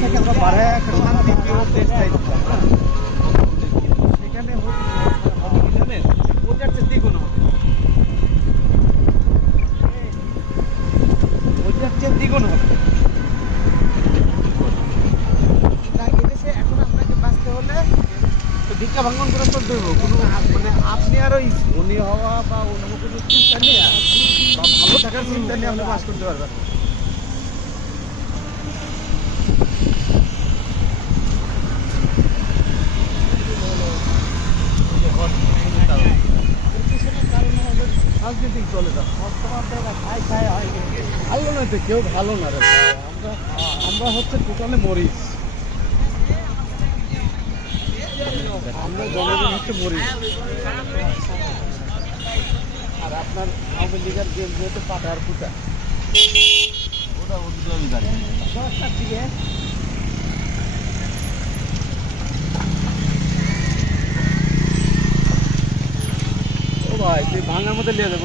থেকে আমরা বাড়ায় একটা সেখানে হবে কি জানেন ওটার চেয়ে দ্বিগুণ হবে? ওটার চেয়ে দ্বিগুণ হবে? এখন আপনাকে বাঁচতে হলে ভিক্ষা ভাঙন করে তো দেবো কোনো মানে আপনি আর ওই ধনী হওয়া বা অন্য কোনো চিন্তা নেই ভালো থাকার চিন্তা নিয়ে আপনি বাস করতে পারবেন। রাজনীতি চলে যা ভালো নয় তো কেউ। ভালো না রে আমরা আমরা হচ্ছে টোটালে মরিচ। আমরা জনগণ হচ্ছে মরিচ। আর আপনার আওয়ামী লীগের গেম যেহেতু পাটার পুটা ওটা আমি জানি। দশটার দিকে ভাই তুই ভাঙার মধ্যে নিয়ে যাব